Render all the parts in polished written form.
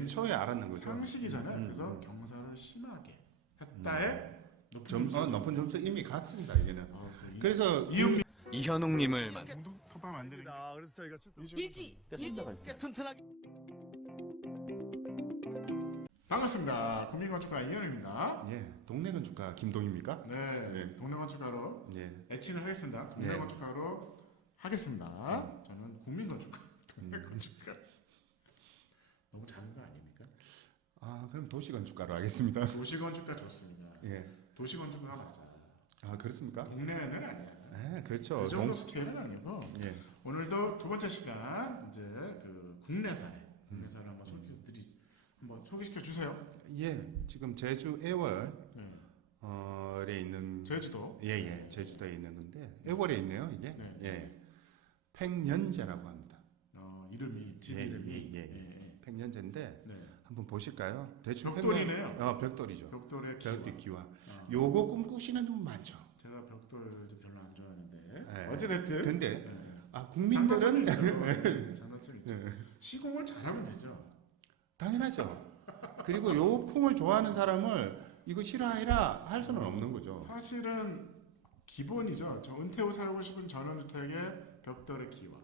애초에 알았는 거죠. 상식이잖아요. 그래서 경사를 심하게 했다에 높은 점수 이미 갔습니다. 이게는. 그래서 이은비 이현웅님을 만. 톱밥 만드는 게 그래서 저희가 일지 튼튼하게 반갑습니다. 국민건축가 이현우입니다. 예, 동네 건축가 김동입니까? 네, 네. 동네 건축가로 예. 애칭을 하겠습니다. 동네 네. 건축가로 하겠습니다. 저는 국민건축가, 동네 건축가. 너무 작은 거 아닙니까? 아, 그럼 도시 건축가로 하겠습니다. 도시건축가 좋습니다. 예. 도시건축가가 맞아. 아, 그렇습니까? 동네는 아니야. 네, 그렇죠. 그 정도 스케일은 아니고 예. 오늘도 두 번째 시간 이제 그 국내 사례를 한번 소개시켜 주세요. 예, 지금 제주 애월에 네. 있는 제주도. 예, 제주도에 있는 건데 애월에 있네요, 이게. 네. 예. 팽년제라고 합니다. 이름이 집 예, 이름이 예. 팽년제인데 네. 한번 보실까요? 대충 벽돌이네요. 벽돌이죠. 벽돌의 벽돌 기와. 어. 요거 꿈꾸시는 분 많죠. 제가 벽돌 별로 안 좋아하는데 네. 어찌됐든 근데 네. 국민들은 장단점이 있죠. 시공을 잘하면 되죠. 당연하죠. 그리고 요 풍을 좋아하는 사람을 이거 싫어해라 할 수는 없는 거죠. 사실은 기본이죠. 저 은퇴 후 살고 싶은 전원주택의 벽돌의 기와,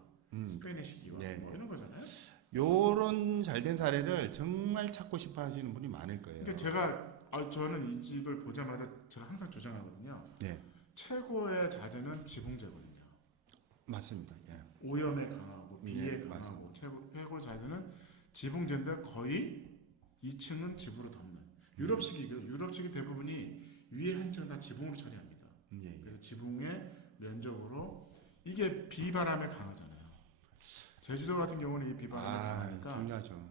스페니시 기와 네. 뭐 이런 거잖아요. 요런 잘된 사례를 정말 찾고 싶어 하시는 분이 많을 거예요. 근데 저는 이 집을 보자마자 제가 항상 주장하거든요. 네. 최고의 자재는 지붕재거든요. 맞습니다. 예. 오염에 강하고 비에 네, 강하고 최고 자재는 지붕재인데 거의 2층은 집으로 덮는 유럽식이고 유럽식이 대부분이 위에 한 층은 다 지붕으로 처리합니다. 예. 그래서 지붕의 면적으로 이게 비바람에 강하잖아요. 제주도 같은 경우는 이 비바람에 강하니까 중요하죠.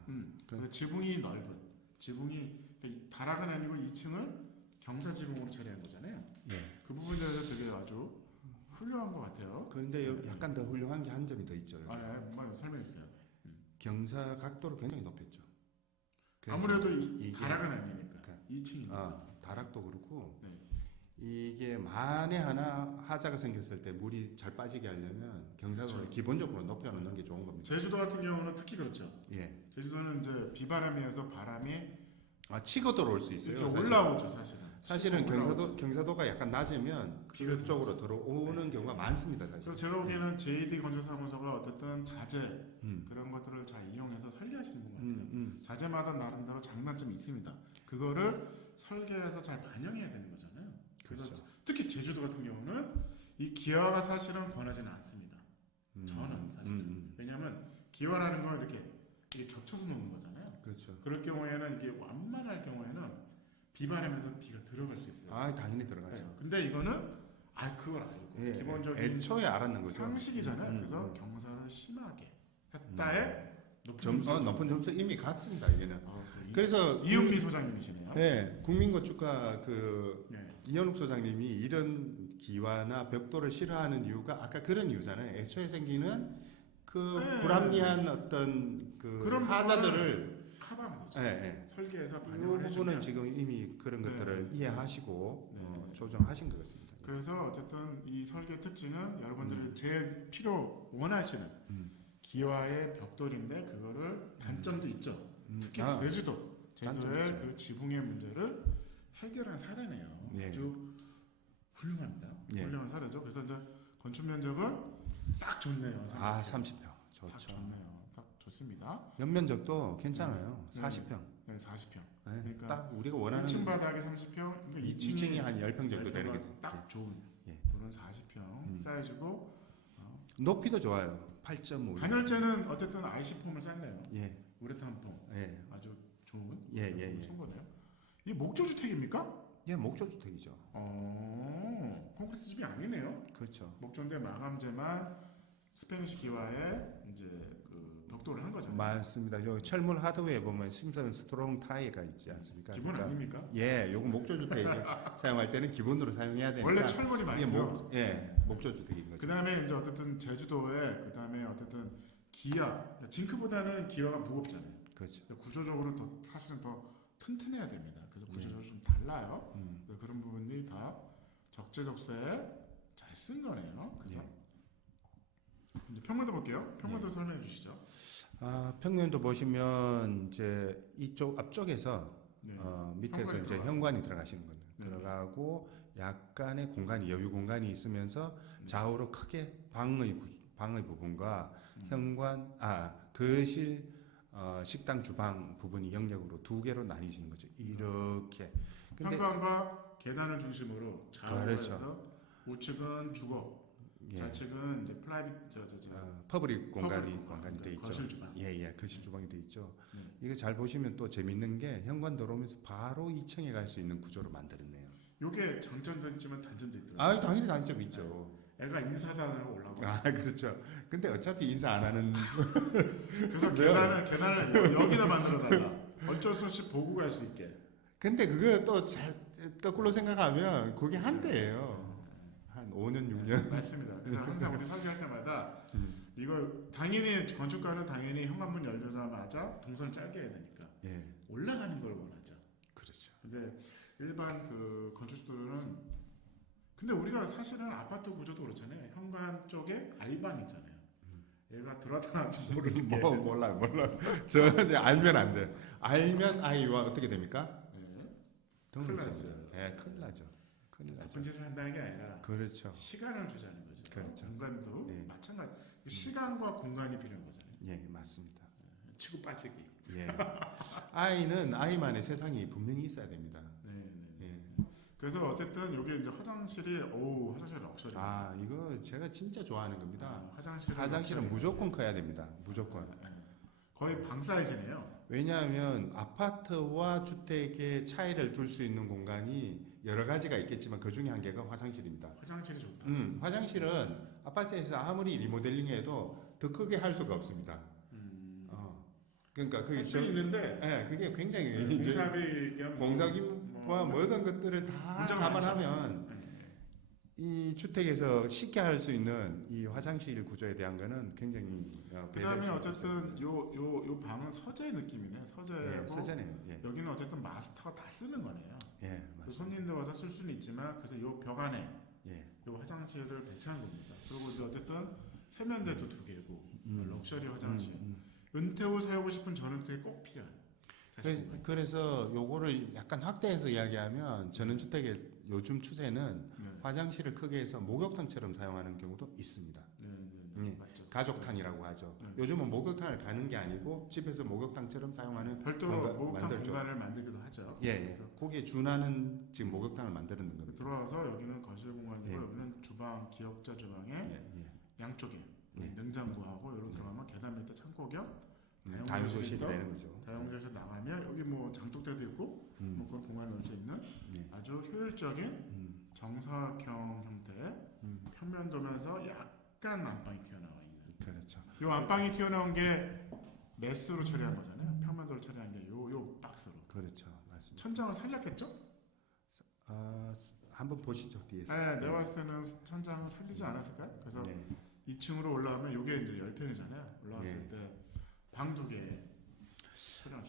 그래서 지붕이 넓은 지붕이 다락은 아니고 2층을 경사 지붕으로 처리한 거잖아요. 예. 그 부분에 대해서 되게 아주 훌륭한 것 같아요. 그런데 약간 더 훌륭한 게 한 점이 더 있죠. 여기. 설명해 주세요. 경사 각도를 굉장히 높였죠. 그래서 아무래도 이게- 다락은 아니니까 그러니까, 2층이니까. 다락도 그렇고 네. 이게 만에 하나 하자가 생겼을 때 물이 잘 빠지게 하려면 경사를 그렇죠. 기본적으로 높여놓는 게 좋은 겁니다. 제주도 같은 경우는 특히 그렇죠. 예. 제주도는 이제 비바람이어서 바람이 치고 들어올 수 있어요. 이렇게 사실. 올라오죠, 사실은. 사실은 치고 올라오죠. 경사도가 약간 낮으면 비가 그쪽으로 들어오는 경우가 많습니다, 사실. 그래서 제가 보기에는 JD 건설사무소가 어쨌든 자재 음. 그런 것들을 잘 이용해서 설계하시는 것 같아요. 자재마다 나름대로 장단점이 있습니다. 그거를 설계해서 잘 반영해야 되는 거잖아요. 그래서 그렇죠. 특히 제주도 같은 경우는 이 기와가 사실은 권하지는 않습니다. 저는 사실은. 왜냐하면 기와라는 건 이렇게 겹쳐서 놓는 거잖아요. 그렇죠. 그럴 경우에는 이게 완만할 경우에는 비바람에서 비가 들어갈 수 있어요. 당연히 들어가죠. 네. 근데 이거는 그걸 알고 예, 기본적인 애초에 알았는 거죠. 상식이잖아요. 그래서 경사를 심하게 했다에 높은 점수 이미 갔습니다, 이게는. 그래서 이은비 소장님이시네요. 네, 국민건축가 네. 이현욱 소장님이 이런 기와나 벽돌을 싫어하는 이유가 아까 그런 이유잖아요. 애초에 생기는 그 네. 불합리한 어떤 그런 하자들을 커버하면 되죠. 네. 설계해서 이 반영을 부분은 해주면. 지금 이미 그런 네. 것들을 이해하시고 네. 조정하신 것 같습니다. 그래서 어쨌든 이 설계 특징은 여러분들이 제일 원하시는 기와의 벽돌인데 그거를 단점도 있죠. 특히 제주도의 단점이죠. 그 지붕의 문제를 해결한 사례네요. 예. 아주 훌륭합니다. 예. 훌륭한 사례죠. 그래서 이제 건축 면적은 딱 좋네요. 30평 딱 좋죠. 좋네요. 딱 좋습니다. 연면적도 괜찮아요. 네. 40평. 네, 40평. 네, 그러니까 딱 우리가 원하는 1층 바닥이 30평, 그러니까 2층이 한 10평 정도 되는 게 딱 좋은 예. 그런 40평 사이즈고 높이도 좋아요. 8.5. 단열재는 어쨌든 IC폼을 쌌네요. 예. 우레탄 폼 예. 아주 좋은 예. 쓴 거네요. 이 목조주택입니까? 예, 목조주택이죠. 콘크리트 집이 아니네요. 그렇죠. 목조인데 마감재만 스페니시 기와에 이제 그 벽돌을 한 거잖아요. 맞습니다. 요 철물 하드웨어에 보면 심선 스트롱 타이가 있지 않습니까? 기본 아닙니까? 예, 요거 목조주택 사용할 때는 기본으로 사용해야 되니까. 원래 철물이 많이 이게 들어가요. 목조주택인 거죠. 그 다음에 이제 어쨌든 제주도에 그 다음에 어쨌든 기아, 징크보다는 기아가 무겁잖아요. 그렇죠. 구조적으로 더 사실은 더 튼튼해야 됩니다. 그래서 구조적으로 좀 달라요. 그래서 그런 부분이 다 적재적소에 잘 쓴 거네요. 그래서 예. 이제 평면도 볼게요. 평면도 설명해 주시죠. 평면도 보시면 이제 이쪽 앞쪽에서 네. 밑에서 현관이 이제 들어가요. 현관이 들어가시는 거예요. 네. 들어가고 약간의 공간이 여유 공간이 있으면서 좌우로 크게 방의 부분과 현관 거실 식당 주방 부분이 영역으로 두 개로 나뉘시는 거죠. 이렇게. 근데 현관과 계단을 중심으로 좌우로 그렇죠. 해서 우측은 주거, 예, 좌측은 이제 프라이빗 퍼블릭 공간이 퍼블릭 돼 있죠. 거실 주방. 예, 거실 주방이 돼 있죠. 네. 이거 잘 보시면 또 재밌는 게 현관 들어오면서 바로 2층에 갈 수 있는 구조로 만들었네요. 요게 장점도 있지만 단점도 있더라고요. 당연히 단점 있죠. 애가 인사장으로 올라가. 그렇죠. 근데 어차피 인사 안 하는 그래서 왜요? 계단을 여기다 만들어달라. 어쩔 수 없이 보고 갈 수 있게. 근데 그거 또 거꾸로 생각하면 그게 한대예요. 한 5년 6년. 맞습니다. 그래서 항상 우리 설계할 때마다 음. 이거 당연히 건축가는 당연히 현관문 열자마자 동선을 짧게 해야 되니까 예, 올라가는 걸 원하죠. 그렇죠. 근데 일반 그 건축주들은 근데 우리가 사실은 아파트 구조도 그렇잖아요. 현관 쪽에 아이방 있잖아요. 얘가 들어왔다 나왔지 모르게. 몰라요. 저 이제 알면 안 돼. 알면 아이와 어떻게 됩니까? 네. 등을 큰일 칩니다. 나죠. 예, 큰일 나죠. 나쁜 짓을 한다는 게 아니라 그렇죠. 시간을 주자는 거죠. 그렇죠. 공간도 예. 마찬가지. 시간과 공간이 필요한 거잖아요. 예, 맞습니다. 치고 빠지기. 예. 아이는 아이만의 세상이 분명히 있어야 됩니다. 네. 예. 그래서 어쨌든 여기 이제 화장실이 화장실 럭셔리. 이거 제가 진짜 좋아하는 겁니다. 화장실은 화장실은 무조건 커야 됩니다. 무조건. 거의 방 사이즈네요. 왜냐하면 아파트와 주택의 차이를 둘 수 있는 공간이 여러 가지가 있겠지만 그 중에 한 개가 화장실입니다. 화장실이 좋다. 화장실은 아파트에서 아무리 리모델링해도 더 크게 할 수가 없습니다. 그러니까 그게 할수 있는데 그게 굉장히 이제 공사비 겸 공사기와 모든 것들을 다 문제가 감안하면 네. 이 주택에서 쉽게 할 수 있는 이 화장실 구조에 대한 거는 굉장히 그다음에 어쨌든 요 방은 서재 느낌이네. 서재고 서재네요. 예, 여기는 어쨌든 마스터가 다 쓰는 거네요. 예, 그 맞습니다. 손님들 와서 쓸 수는 있지만 그래서 요 벽 안에 예, 요 화장실을 배치한 겁니다. 그리고 이제 어쨌든 세면대도 두 개고 럭셔리 화장실. 은퇴 후 살고 싶은 전원주택에 꼭 필요한. 사실 그래서 요거를 약간 확대해서 이야기하면 전원주택의 요즘 추세는 네. 화장실을 크게 해서 목욕탕처럼 사용하는 경우도 있습니다. 네. 맞죠. 가족탕이라고 하죠. 네. 요즘은 목욕탕을 가는 게 아니고 집에서 목욕탕처럼 사용하는 별도로 목욕탕 만들죠. 공간을 만들기도 하죠. 예, 그래서 거기에 준하는 지금 목욕탕을 만드는 겁니다. 들어와서 여기는 거실 공간이고 예. 여기는 주방, 기역자 주방에 예, 양쪽에 예. 냉장고하고 여기로 들어가면 계단 밑에 창고 겸 다용도실이 다용도실에서 되는 거죠. 다용도실에서 나가면 여기 뭐 장독대도 있고 뭐 그런 공간을 넣을 수 있는 네. 아주 효율적인 정사각형 형태 평면 도면서 약간 안방이 튀어나와 있는 그렇죠. 이 안방이 튀어나온 게 메스로 처리한 거잖아요. 평면도로 처리한 게 요 박스로 그렇죠. 맞습니다. 천장을 살렸겠죠? 한번 보시죠 뒤에서. 네, 내가 봤을 때는 천장을 살리지 않았을까요? 그래서 네. 2층으로 올라가면 이게 이제 10평이잖아요. 올라갔을 예. 때 방 두 개.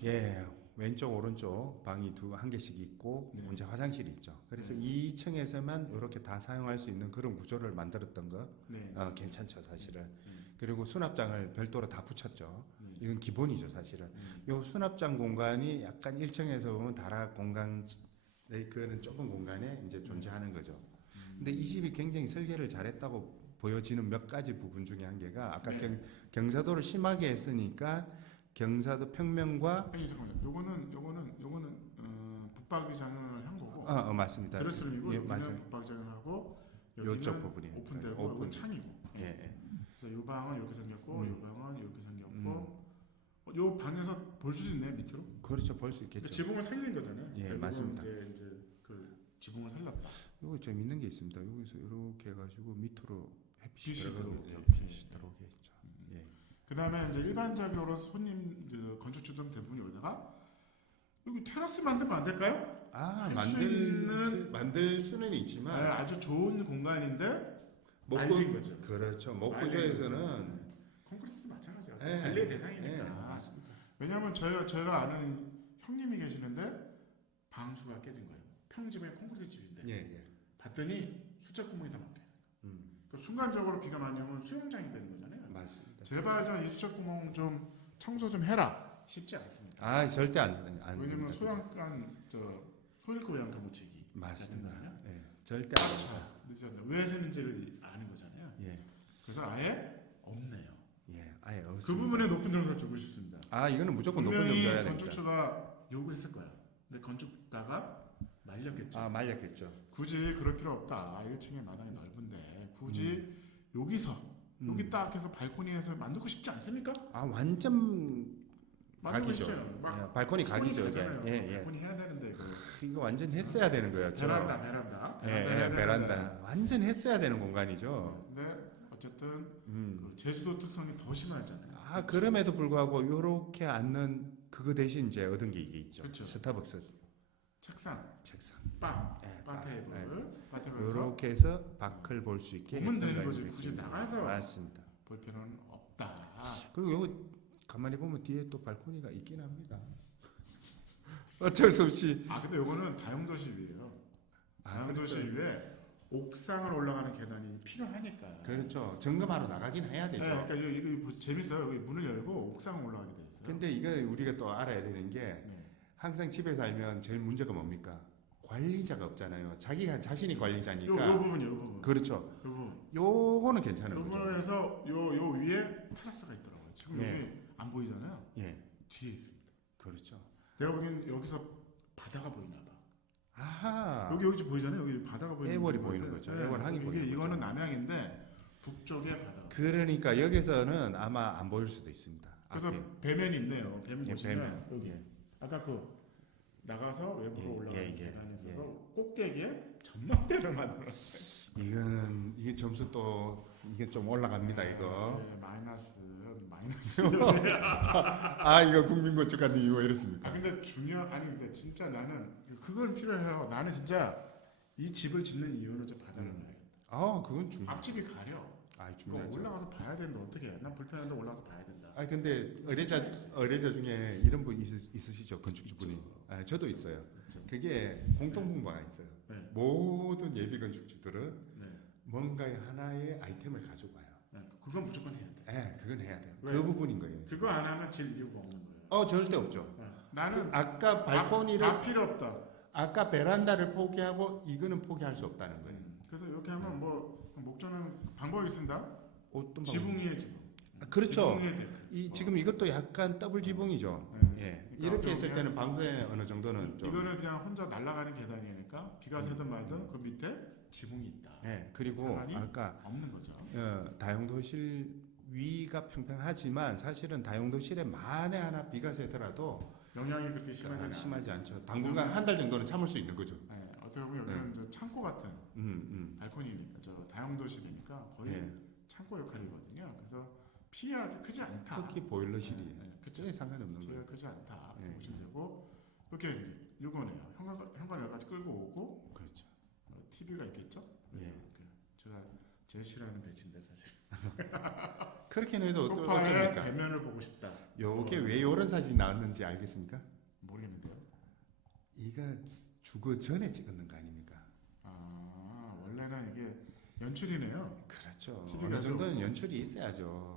예, 왼쪽 오른쪽 방이 한 개씩 있고 네. 이제 화장실이 있죠. 그래서 네. 2층에서만 이렇게 다 사용할 수 있는 그런 구조를 만들었던 거 네. 괜찮죠 사실은. 그리고 수납장을 별도로 다 붙였죠. 네. 이건 기본이죠 사실은. 요 수납장 공간이 약간 1층에서 보면 다락 공간 그는 좁은 공간에 이제 존재하는 거죠. 근데 이 집이 굉장히 설계를 잘했다고 보여지는 몇 가지 부분 중에 한 개가 아까 네. 경사도를 심하게 했으니까 경사도 평면과 아니 잠깐만요. 요거는 붙박이장을 한 거고. 맞습니다. 드레스룸이고 예, 여기는 맞아요. 붙박이장을 하고 요쪽 여기는 부분이 오픈되고 오픈. 이건 창이고. 예. 그래서 요 방은 이렇게 생겼고 요 방은 이렇게 생겼고 요 방에서 볼 수도 있네 밑으로. 그렇죠. 볼 수 있겠죠. 지붕을 살린 거잖아요. 예, 결국은 맞습니다. 이제 그 지붕을 살렸다. 요거 재밌는 게 있습니다. 여기서 이렇게 해가지고 밑으로 햇빛이 빛이 들어가게 들어오게. 햇빛이 들어오게 했죠. 예. 그다음에 이제 일반적으로 손님 건축주들 대부분 여기다가 여기 테라스 만들면 안 될까요? 할수 만들 수는 네, 있지만 아주 좋은 공간인데 목 말린 거죠. 그렇죠. 말린 목구조에서는 콘크리트도 마찬가지야. 예. 관리의 대상이니까. 맞습니다. 왜냐하면 저희가 아는 형님이 계시는데 방수가 깨진 거예요. 평집에 콘크리트 집인데 예. 봤더니 수작 구멍이 다 막혀요. 음. 그러니까 순간적으로 비가 많이 오면 수영장이 되는 거잖아요. 맞습니다. 제발 좀 이 수작 구멍 좀 청소 좀 해라. 쉽지 않습니다. 아 절대 안 왜냐면 됩니다. 소양간 소일구 양간 고치기 맞습니다. 같은 거잖아요. 예, 절대 안 됩니다. 늦었네. 왜 새는지를 아는 거잖아요. 예, 그래서 아예 없네요. 예, 아예 없습니다. 그 부분에 높은 점수를 주고 싶습니다. 아 이거는 무조건 높은 점 분명히 줘야 됩니다. 건축주가 요구했을 거야. 근데 건축가가 말렸겠죠. 아 말렸겠죠. 굳이 그럴 필요 없다. 1층에 마당이 넓은데 굳이 여기서 여기 딱 해서 발코니에서 만들고 싶지 않습니까? 아 완전 만들고 각이죠. 싶죠. 막 예, 발코니 각이죠. 이제. 가잖아요. 예, 예. 발코니 해야 되는데 이거 완전 했어야 되는 거였죠. 베란다 예, 해야 예, 베란다. 완전 했어야 되는 공간이죠. 근데 어쨌든 그 제주도 특성이 더 심하잖아요. 아 그럼에도 불구하고 이렇게 앉는 그거 대신 이제 얻은 게 이게 있죠. 그렇죠. 스타벅스 책상, 책상. 빵, 예, 빵 테이블, 예. 빵 테이블에서 이렇게 해서 밖을 볼 수 있게 보면 되는 했던 거지. 거죠. 굳이 나가서 맞습니다. 볼 필요는 없다. 그리고 요거 가만히 보면 뒤에 또 발코니가 있긴 합니다. 어쩔 수 없이. 아 근데 요거는 다용도실 위에요. 다용도실 그렇죠. 위에 옥상을 올라가는 계단이 필요하니까. 그렇죠. 점검하러 나가긴 해야 되죠. 네, 그러니까 이거 재밌어요. 여기 문을 열고 옥상 올라가게 돼 있어요. 근데 이거 우리가 또 알아야 되는 게 네. 항상 집에 살면 제일 문제가 뭡니까? 관리자가 없잖아요. 자기가 자신이 관리자니까. 요 부분. 그렇죠. 요 부분. 요거는 괜찮은 요 거죠. 부분에서 요 위에 테라스가 있더라고요. 지금 예. 여기 안 보이잖아요. 예, 뒤에 있습니다. 그렇죠. 내가 보기엔 여기서 바다가 보이나 봐. 아하. 여기 보이잖아요. 여기 바다가 보이는 애월이 거 보이는 같아요. 거죠. 네, 애월항이 보이는 거죠. 이거는 남양인데 북쪽에 바다. 그러니까 여기서는 아마 안 보일 수도 있습니다. 그래서 앞에. 배면이 있네요. 배면 예, 보시면 배면. 여기 예. 아까 그 나가서 외부로 예, 올라가는 예, 예, 계단에 있어서 예. 꼭대기에 전망대를 만들어. 이게 점수 또 이게 좀 올라갑니다 이거. 네, 마이너스. 아 이거 국민건축관님 이거 이렇습니까? 아 근데 근데 진짜 나는 그건 필요해요. 나는 진짜 이 집을 짓는 이유는 저 바다를 봐야겠다. 아 그건 중요. 앞집이 가려. 아 그거 중요하죠. 올라가서 봐야 되는데 어떻게 해? 난 불편한데 올라가서 봐야 된다. 아 근데 의뢰자 중에 이런 분 있으시죠 건축주분이? 아 저도 있어요. 그렇죠. 그게 공통분모가 있어요. 네. 모든 예비 건축주들은 네. 뭔가의 하나의 아이템을 가져와요. 네. 그건 무조건 해야 돼. 예, 그건 해야 돼요. 왜? 그 부분인 거예요. 그거 안 하면 질 이유가 없는 거예요. 절대 없죠. 네. 나는 아까 발코니를 다 필요 없다. 아까 베란다를 포기하고 이거는 포기할 수 없다는 거예요. 그래서 이렇게 하면 뭐 목조는 방법이 있습니다. 어떤 방법? 지붕 위에 지붕. 그렇죠. 지붕 위에 데크. 지금 이것도 약간 더블 지붕이죠. 네. 예. 그러니까 이렇게 했을 그냥 때는 방수에 어느 정도는 좀. 이거는 그냥 혼자 날아가는 계단이니까 비가 새든 말든 그 밑에 지붕이 있다. 예. 그리고 상관이 아까 없는 거죠. 다용도실 위가 평평하지만 사실은 다용도실에 만에 하나 비가 새더라도 영향이 그렇게 심하지 심하지 않죠. 당분간 한 달 정도는 참을 수 있는 거죠. 네, 어떻게 보면 여기는 저 창고 같은 발코니니까 저 다용도실이니까 거의 예. 창고 역할이거든요. 그래서 피해가 크지 않다. 특히 보일러실이 그쵸. 그게 상관없는 피해가 거예요. 크지 않다. 예. 보시면 되고 이렇게 이제 이거네요. 현관 여기까지 끌고 오고 그렇죠. TV가 있겠죠. 예. 제가 제일 싫어하는 배치인데 사실. 그렇게 해도 소파에 어떻습니까? 대면을 보고 싶다. 요게 왜 요런 사진이 나왔는지 알겠습니까? 모르겠는데요. 이거 주거 전에 찍었는 거 아닙니까? 아 원래는 이게 연출이네요. 그렇죠. TV가 어느 정도는 연출이 있어야죠.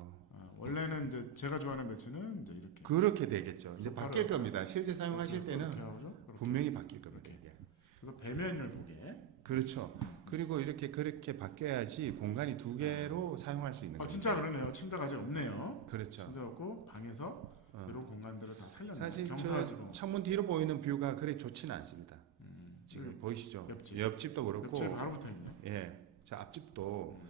원래는 이제 제가 좋아하는 배치는 이제 이렇게. 그렇게 되겠죠. 이제 바뀔 겁니다. 실제 사용하실 그렇게 때는 하죠. 그렇게. 분명히 바뀔 겁니다. 이게. 그래서 배면을 보게. 그렇죠. 그리고 그렇게 바뀌어야지 공간이 두 개로 사용할 수 있는 거예요. 진짜 그러네요. 침대가 아직 없네요. 그렇죠. 침대 없고 방에서 이런 공간들을 다 살렸네요. 사실 경사지붕. 창문 뒤로 보이는 뷰가 그리 좋지는 않습니다. 지금 보이시죠? 옆집. 도 그렇고 옆집에 바로 붙어 있네요. 예, 저 앞집도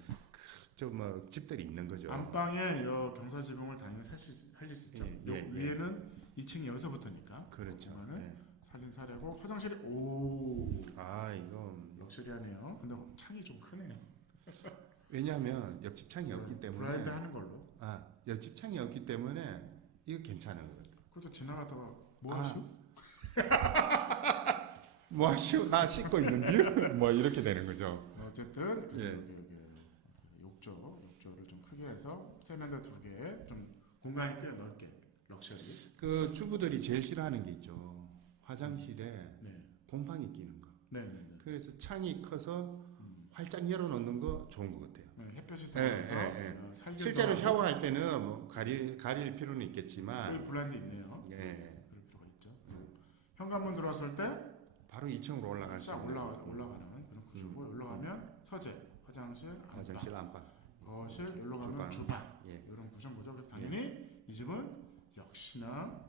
뭐 집들이 있는 거죠. 안방에 요 경사지붕을 당연히 살릴 수 있죠. 예, 예, 위에는 2층이 여기서부터니까. 그렇죠. 그거는 예. 살린 사려고 화장실이 이거 럭셔리하네요. 근데 창이 좀 크네요. 왜냐하면 옆집 창이 없기 때문에 블라인드 하는 걸로. 옆집 창이 없기 때문에 이거 괜찮은 것 같아요. 그것도 지나가다가 뭐 하시오? 뭐 하시오? 나 씻고 있는데? 뭐 이렇게 되는 거죠. 어쨌든 예. 욕조를 좀 크게 해서 세면대 2개, 좀 공간이 꽤 넓게 럭셔리. 그 주부들이 제일 싫어하는 게 있죠. 화장실에 네. 곰팡이 끼는 거. 네. 그래서 창이 커서 활짝 열어놓는 거 좋은 것 같아요. 햇볕이 예, 들어와서 예, 예. 살균도 실제로 하고 샤워할 때는 뭐 가릴 필요는 있겠지만 여기 블라인드 있네요. 예, 그럴 필요가 있죠. 현관문 들어왔을 때 바로 2층으로 올라갈 수 싹 있는 올라가는 그런 구조고 올라가면 서재, 화장실, 화장실 안방, 거실, 올라가면 주방 예. 이런 구조죠. 그래서 당연히 이 집은 역시나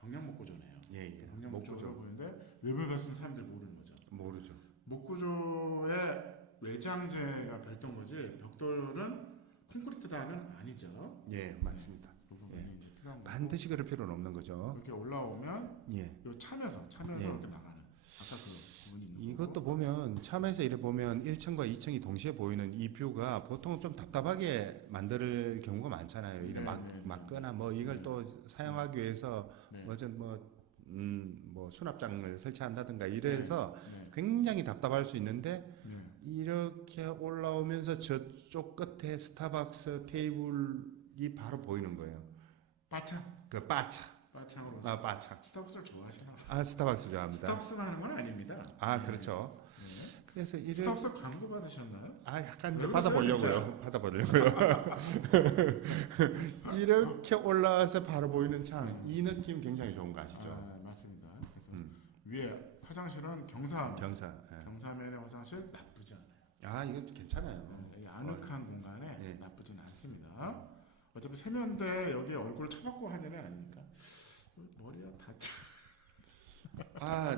경량 목구조네요. 예, 예. 경량 목구조로 목구조 보이는데 외부에 봤을 때 사람들이 모르는 거죠. 모르죠. 목구조의 외장재가 별도인 거지 벽돌은 콘크리트다는 아니죠. 예, 맞습니다. 그 부분이 예. 이제 필요한 거고 반드시 그럴 필요는 없는 거죠. 이렇게 올라오면 예. 요 참에서 예. 이렇게 나가는 아까 그 부분이 있는 이것도 거고. 보면 참에서 이래 보면 1층과 2층이 동시에 보이는 이 뷰가 보통 좀 답답하게 만들 경우가 많잖아요. 이래 네, 네, 네. 막거나 뭐 이걸 네. 또 사용하기 위해서 네. 뭐 수납장을 설치한다든가 이래서 네. 굉장히 답답할 수 있는데 네. 이렇게 올라오면서 저쪽 끝에 스타벅스 테이블이 바로 보이는 거예요. 빠창 그 빠차. 빠창으로 빠차. 스타벅스를 좋아하시나? 아, 스타벅스 좋아합니다. 스타벅스만 하는 건 아닙니다. 아, 그렇죠. 네. 그래서 이런 스타벅스 광고 받으셨나요? 아, 약간 이제 왜 받아보려고요. 받아보려고요. 이렇게 올라와서 바로 보이는 창, 이 느낌 굉장히 좋은 거 아시죠? 아, 맞습니다. 그래서 음. 위에 화장실은 경사 경사. 예. 경사면의 화장실 나쁘지 않아요. 아, 이거 괜찮아요. 이 아늑한 공간에 예. 나쁘진 않습니다. 어차피 세면대 여기 얼굴을 쳐박고 하는 애 아닙니까? 머리가 다쳐. 아,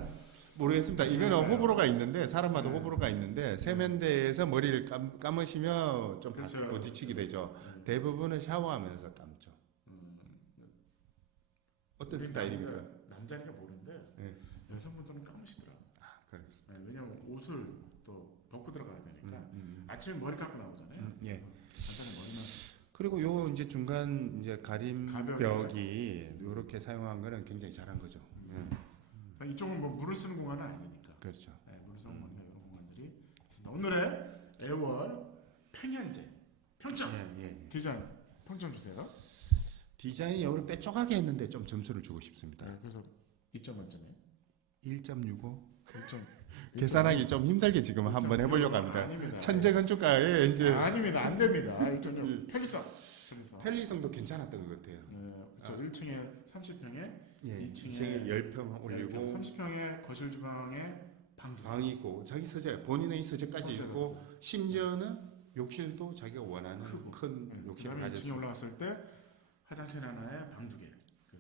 모르겠습니다. 이거는 괜찮아요. 호불호가 있는데 사람마다 네. 호불호가 있는데 세면대에서 머리를 감으시면 좀 그렇죠. 부딪히게 되죠. 대부분은 샤워하면서 감죠. 어떤 우리 스타일입니까? 남자니까 모르는데 예. 여성분들은 감으시더라. 아, 그렇습니다. 네, 왜냐면 옷을 또 벗고 들어가야 되니까 아침에 머리 감고 나오잖아요. 예. 간단히 머리만 그리고 요 이제 중간 이제 가벽에. 가림벽이 이렇게 사용한 거는 굉장히 잘한 거죠. 그러니까 이쪽은 뭐 물을 쓰는 공간은 아니니까. 그렇죠. 네, 물을 쓰는 공간이나 이런 공간들이 있습니다. 오늘의 애월 평현재 평점 예. 디자인 평점 주세요. 디자인이 오늘 빼쪽하게 했는데 좀 점수를 주고 싶습니다. 네, 그래서 2점 만점에 1.65. 1점 계산하기 좀 힘들게 지금 한번 해보려고 합니다. 아닙니다. 천재 건축가에 이제 아닙니다. 안 됩니다. 1.6 편리성. 편리성도 괜찮았던 것 같아요. 네, 그렇죠. 1층에 30평에 예, 2층에 10평 올리고 30평에 거실 주방에 방도 방이 있고 자기 서재 본인의 서재까지 서재가 있고 심지어는 욕실도 자기가 원하는 크고. 큰 네, 욕실을 그다음에 2층에 가졌어요. 올라갔을 때 화장실 하나에 방 2개.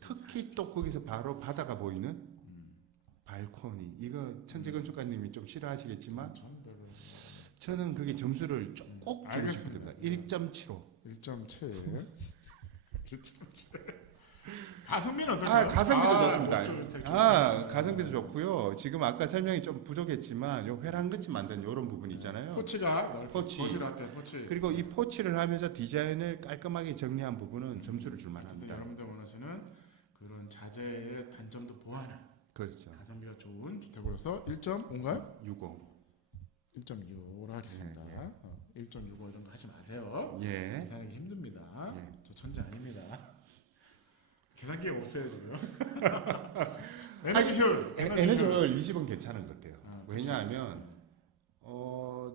특히 또 거기서 바로 바다가 보이는 발코니. 이거 천재 건축가님이 좀 싫어하시겠지만 저는 그게 점수를 꼭 주고 알겠습니다. 싶습니다. 1.75. 1.7. 1.7. 가성비는 어떨까요? 아, 가성비도 좋습니다. 목조주택 아, 가성비도 좋고요. 지금 아까 설명이 좀 부족했지만 요 회랑같이 만든 이런 부분 있잖아요. 포치가 포치. 거실 앞에 포치. 그리고 이 포치를 하면서 디자인을 깔끔하게 정리한 부분은 점수를 줄 어쨌든 만합니다. 여러분들 원하시는 그런 자재의 단점도 보완한 그렇죠. 가성비가 좋은 주택으로서 1.5인가요? 65. 1.65로 하겠습니다. 예, 1.65 이런 거 하지 마세요. 예. 계산하기 힘듭니다. 예. 저 천재 아닙니다. 계산기가 없어요 지금. 에너지 효율. 에너지 효율 20은 괜찮은 것 같아요. 아, 왜냐하면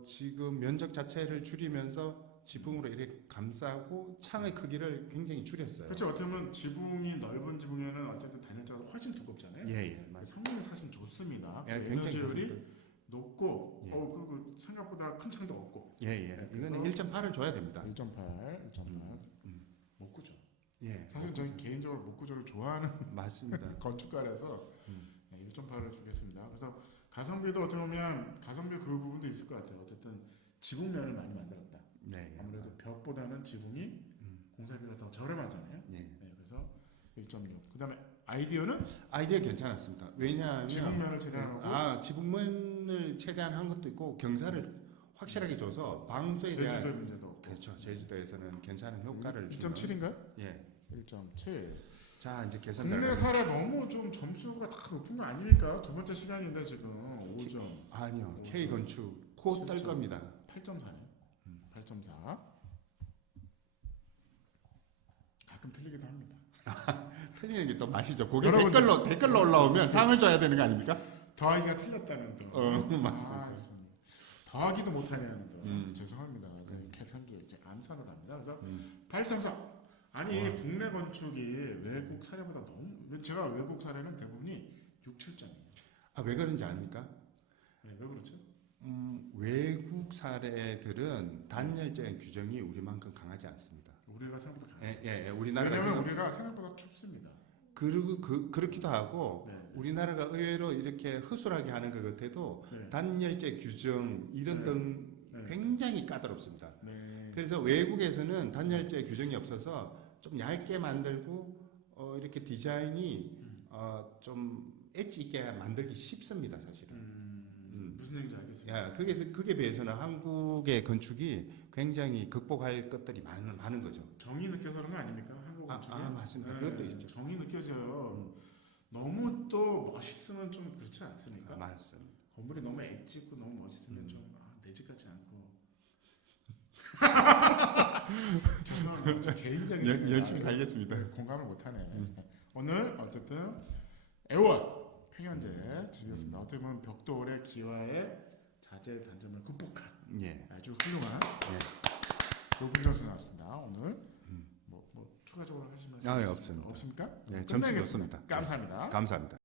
지금 면적 자체를 줄이면서 지붕으로 이렇게 감싸고 창의 크기를 굉장히 줄였어요. 그렇죠. 어떻게 보면 지붕이 넓은 지붕에는 어쨌든 단열재가 훨씬 두껍잖아요. 예. 성능이 사실 좋습니다. 예, 에너지 굉장히 효율이 좋습니다. 높고 예. 그리고 생각보다 큰 창도 없고. 예. 이거는 그래서 1.8을 줘야 됩니다. 1.8. 음. 목구조. 예. 사실 저는 개인적으로 목구조를 좋아하는 맞습니다. 건축가라서 1.8을 주겠습니다. 그래서 가성비도 어떻게 보면 가성비 그 부분도 있을 것 같아요. 어쨌든 지붕면을 많이 만들었다. 네. 아무래도 벽보다는 지붕이 공사비가 더 저렴하잖아요. 예. 네, 그래서 1.6. 그다음에 아이디어는 아이디어 괜찮았습니다. 왜냐하면 지붕면을 최대한하고 지붕면을 최대한 한 것도 있고 경사를 확실하게 줘서 방수에 대한 제주도 문제도 없고. 그렇죠. 제주도에서는 괜찮은 효과를 주는 2.7인가요? 예. 1.7. 자, 이제 계산 국내 들어가요. 사례 너무 좀 점수가 다 높은 거 아닙니까? 두 번째 시간인데 지금 5점. 아니요. K 건축 코 떨 겁니다. 8.4네. 8.4. 가끔 틀리기도 합니다. 틀리는 게 또 맛이죠. 그게 여러분들. 댓글로 올라오면 상을 줘야 되는 거 아닙니까? 더하기가 틀렸다는 거. 맞습니다. 더하기도 못하냐는 거. 음. 죄송합니다. 이제 개선기 이제 암산을 합니다. 그래서 음. 8.4. 아니 국내 건축이 외국 사례보다 너무 제가 외국 사례는 대부분이 6, 7점이에요. 아, 왜 그런지 아닙니까? 네, 왜 그렇죠? 외국 사례들은 단열재 규정이 우리만큼 강하지 않습니다. 우리가 생각보다 강해요. 예, 우리나라가 왜냐면 생각- 우리가 생각보다 춥습니다. 그리고 그렇기도 하고 네. 우리나라가 의외로 이렇게 허술하게 하는 것 같아도 네. 단열재 규정 이런 네. 등 네. 굉장히 까다롭습니다. 네. 그래서 외국에서는 단열재 규정이 없어서 좀 얇게 만들고 이렇게 디자인이 좀 엣지 있게 만들기 쉽습니다, 사실은. 무슨 얘기인지 알겠습니다. 야, 그게 비해서는 한국의 건축이 굉장히 극복할 것들이 많은 거죠. 정이 느껴서 그런 거 아닙니까? 한국 건축에. 맞습니다. 그것도 있죠. 정이 느껴져요. 너무 또 멋있으면 좀 그렇지 않습니까? 맞습니다. 건물이 너무 엣지 있고 너무 멋있으면 좀 내 집 같지 않고. 죄송합니다. 저 개인적인 열심히 생각. 살겠습니다. 공감을 못하네. 오늘 어쨌든 애월 팽현제 집이었습니다. 어떻게 보면 벽돌의 기와의 자재 단점을 극복한 예. 아주 훌륭한 예. 높은 점수 나왔습니다. 오늘 뭐 추가적으로 하시면 예, 없습니다. 없습니까? 예, 점수 끝내겠습니다. 좋습니다. 감사합니다. 감사합니다.